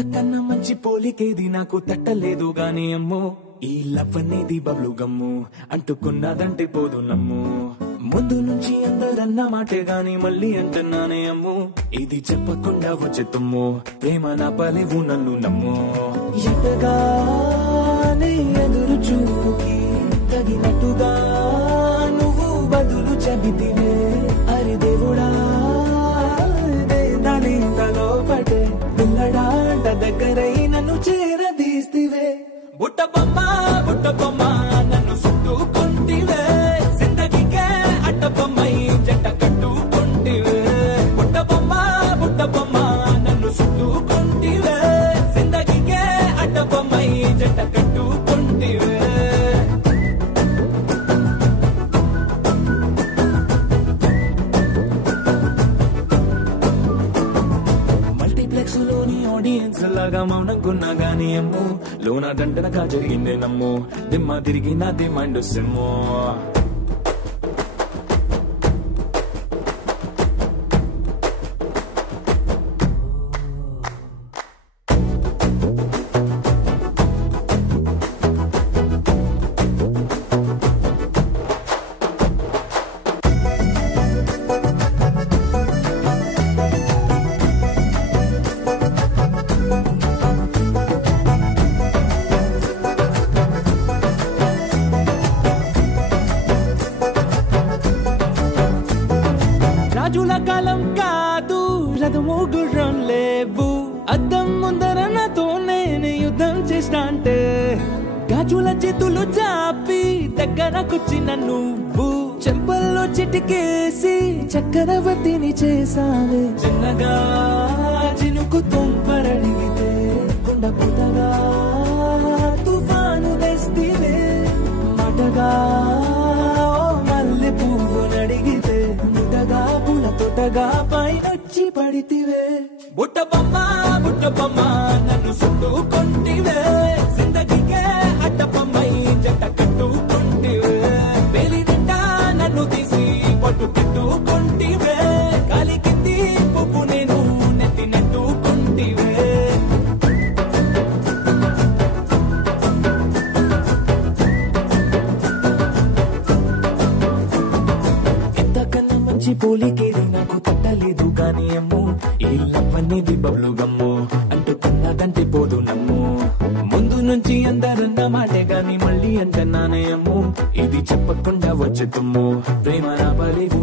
ఇంతకన్నా మంచి పోలికేది నాకు తట్టలేదు గాని అమ్మో ఈ లవ్ అనేది బబ్లు గమ్ము అంటుకున్నదంటే పోదు నమ్ము ముందు నుంచి అందరన్న మాటే గాని మళ్ళీ అంటున్నానే అమ్ము ఇది చెప్పకుండా వచ్చే తుమ్ము ప్రేమ నా పలేవు నన్ను నమ్ము ఎంతగానే ఎదురు చూకి తగినట్టుగా నువ్వు బదులు చెబితివే అరే దేవుడా దాని తలో పటే పిల్లడాంట దగ్గరై నన్ను చేరదీస్తివే బుట్ట బొమ్మ నన్ను చుట్టుకుంటివే జిందగీకే అట్ట బొమ్మై జంట కట్టుకుంటివే బుట్ట బొమ్మ నన్ను చుట్టుకుంటివే జిందగీకే అట్ట బొమ్మై జంట కట్టుకుంటివే మల్టీప్లెక్స్ లోని ఆడియన్స్ లాగా మౌనంకున్నా గానీ అమ్ము లోన దండనగా జరిగిందే నమ్ము దిమ్మ తిరిగి నాది మైండ్ సిమ్ము రాజుల కాలం కాదు రథము గుర్రం లేవు అద్దం ముందర నాతో నేను యుద్ధం చేస్తా అంటే గాజుల చేతులు చాపి దగ్గరకొచ్చిన నువ్వు చెంపల్లో చిటికేసి చక్రవర్తిని చేసావే చిన్నగా చినుకు తుంపరడిగితే కుండ పుటగా తుఫాను తెస్తివే మాటగా మల్లె పువ్వు నడిగితే ముటగా పుల తొటగా పైనొచ్చి పడితివే బుట్ట బొమ్మ నన్ను చుట్టుకుంటివే జిందగీకే అట్ట బొమ్మై జంట కట్టుకుంటివే వేలి నిండా నన్ను తీసి పట్టు కట్టుకుంటివే గాలి కింది పువ్వు నేను నెత్తి నెట్టుకుంటివే ఎంతకన్నా మంచి పోలికేది నాకు తట్టలేదు గాని అమ్ము ఈ లవ్ అనేది బబ్లు గమ్ము అంటుకున్నదంటే పోదు నమ్ము ముందు నుంచి అందరన్న మాటే గాని మళ్ళీ అంటున్నానే అమ్ము ఇది చెప్పకుండా వచ్చే తుమ్ము ప్రేమ నా పలేవు